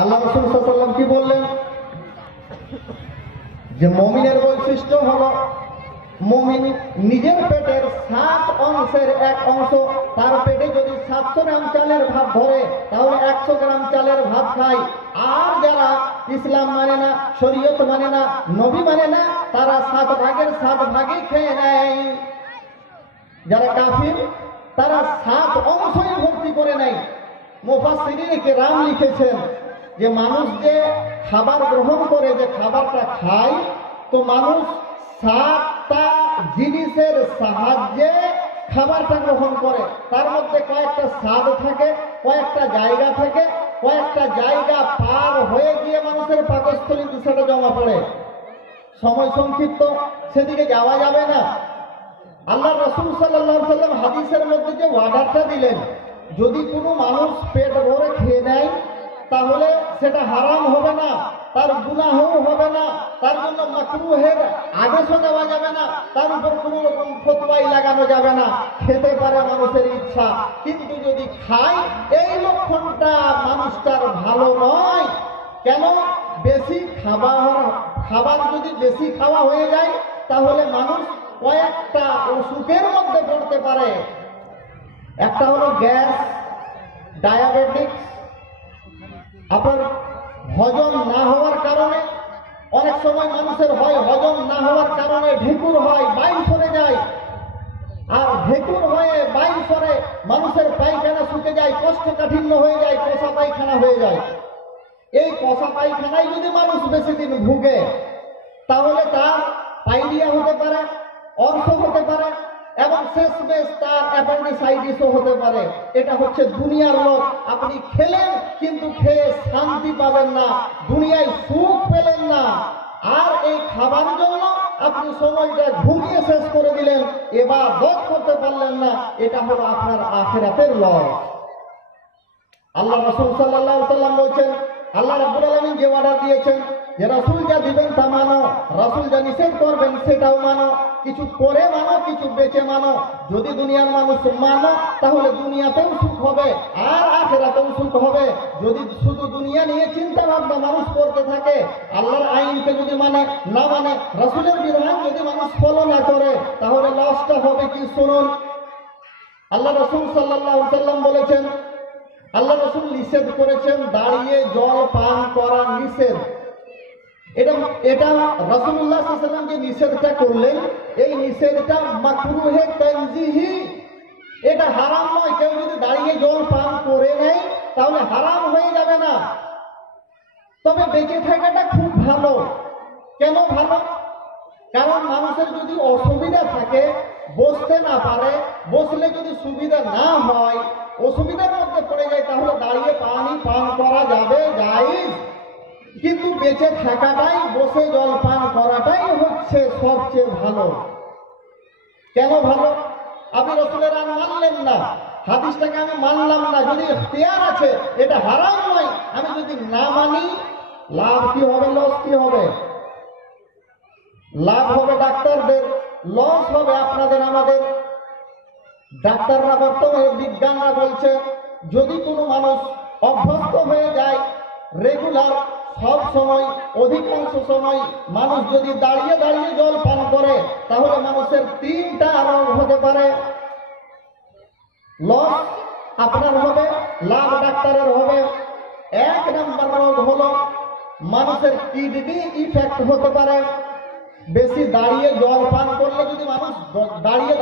আল্লাহ রাসূল সাল্লাল্লাহু আলাইহি ওয়াসাল্লাম কি বললেন যে মুমিনের বৈশিষ্ট্য হলো মুমিন নিজের পেটের 7 অংশের এক অংশ, তার পেটে যদি 700 গ্রাম চালের ভাত ধরে তাহলে 100 গ্রাম চালের ভাত খায়। আর যারা ইসলাম মানে না, শরীয়ত মানে না, নবী মানে না, তারা 7 ভাগের 7 ভাগই খেয়ে নেয়। যারা কাফির তারা 7 অংশই ভর্তি করে নেয়। মুফাসসিরিনে কেরাম লিখেছেন যে মানুষ যে খাবার গ্রহণ করে, যে খাবারটা খায়, তো মানুষ 7টা জিনিসের সাহায্যে খাবারটা গ্রহণ করে। তার মধ্যে কয়েকটা স্বাদ থাকে, কয়েকটা জায়গা থাকে, কয়েকটা জায়গা পার হয়ে গিয়ে মানুষের পাকস্থলীতে সেটা জমা পড়ে। সময় সংক্ষিপ্ত, সেদিকে যাওয়া যাবে না। আল্লাহ রাসূল সাল্লাল্লাহু আলাইহি ওয়াসাল্লাম হাদিসের মধ্যে যে ওয়াদাটা দিলেন, যদি কোনো মানুষ পেট ভরে খেয়ে নেয় তাহলে সেটা হারাম হবে না, তার গুনাহও হবে না, তার জন্য মাকরুহের আদেশও দেওয়া যাবে না, তার উপর কোনো রকম ফতোয়াই লাগানো যাবে না। খেতে পারে মানুষের ইচ্ছা, কিন্তু যদি খায় এই লক্ষণটা মানুষটার ভালো নয়। কেন? বেশি খাবার যদি বেশি খাওয়া হয়ে যায় তাহলে মানুষ কয়েকটা অসুখের মধ্যে পড়তে পারে। একটা হলো গ্যাস, ডায়াবেটিস, আপনার হজম না হওয়ার কারণে অনেক সময় মানুষের হয়, হজম না হওয়ার কারণে ঢেকুর হয়, বাইল সরে যায়। আর ঢেকুর হয়ে বাইল সরে মানুষের পায়খানা শুকে যায়, কোষ্ঠকাঠিন্য হয়ে যায়, কষা পায়খানা হয়ে যায়। এই কষা পায়খানায় যদি মানুষ বেশি দিন ভুগে তাহলে তার পাইরিয়া হতে পারে, অর্থ হতে পারে, এবং শেষমেশ তার অ্যাপেন্ডিসাইটিসও হতে পারে। এটা হচ্ছে দুনিয়ার লোক। আপনি খেলেন কিন্তু খেয়ে শান্তি পাবেন না, দুনিয়ায় সুখ পেলেন না, আর এই খাবার জন্য আপনি সময়টা ঘুমিয়ে শেষ করে দিলেন, এবার ইবাদত করতে পারলেন না। এটা হলো আপনার আখিরাতের লস। আল্লাহ রাসূল সাল্লাল্লাহু আলাইহি ওয়াসাল্লাম বলেছেন, আল্লাহ রাব্বুল আলামিন যে ওয়াদা দিয়েছেন যে রাসূল যা দিবেন তা মানো, রাসূল যা নিষেধ করবেন সেটাও মানো। কিছু করে মানো, কিছু বেঁচে মানো। যদি দুনিয়ার মানুষ মানো তাহলে দুনিয়াতেও সুখ হবে আর আখিরাতেও সুখ হবে। যদি শুধু দুনিয়া নিয়ে চিন্তা ভাবনা মানুষ করতে থাকে, আল্লাহর আইনকে যদি মানে না মানে, রাসূলের বিধান যদি মানুষ ফলো না করে, তাহলে লসটা হবে কি শুনুন। আল্লাহ রাসূল সাল্লাল্লাহু আলাইহি ওয়াসাল্লাম বলেছেন, আল্লাহ রাসূল নিষেধ করেছেন দাঁড়িয়ে জল পান করা নিষেধ। এটা রাসূলুল্লাহ সাল্লাল্লাহু আলাইহি ওয়াসাল্লাম যে নিষেধটা করলেন, এই নিষেধটা মাকরুহে তানজিহি, এটা হারাম নয়। কেউ যদি দাঁড়িয়ে জল পান করে নেয় তাহলে হারাম হয়ে যাবে না, তবে বেঁচে থাকাটা খুব ভালো। কেন ভালো? কারণ মানুষের যদি অসুবিধা থাকে, বসতে না পারে, বসলে যদি সুবিধা না হয়, অসুবিধার মধ্যে পড়ে যায়, তাহলে দাঁড়িয়ে পানি পান করা যাবে, জায়েজ। কিন্তু বেঁচে থাকাটাই, বসে জল পান করাটাই হচ্ছে সবচেয়ে ভালো। কেন ভালো? আপনি রাসূলের আইন মানলেন না, হাদিসটাকে আমি মানলাম না, যদি ইখতিয়ার আছে, এটা হারাম নয়, আমি যদি না মানি, লাভ কি হবে, লস কি হবে? লাভ হবে ডাক্তারদের, লস হবে আপনাদের আমাদের। ডাক্তাররা বর্তমানে, বিজ্ঞানরা বলছে, যদি কোনো মানুষ অভ্যস্ত হয়ে যায়, রেগুলার সব সময়, অধিকাংশ সময় মানুষ যদি দাঁড়িয়ে দাঁড়িয়ে জল পান করে, তাহলে মানুষের 3টা রোগ হতে পারে। লস আপনার হবে, লাভ ডাক্তারের হবে। 1 নম্বর রোগ হলো মানুষের কিডনি ইফেক্ট হতে পারে। বেশি দাঁড়িয়ে জল পান করলে যদি মানুষ দাঁড়িয়ে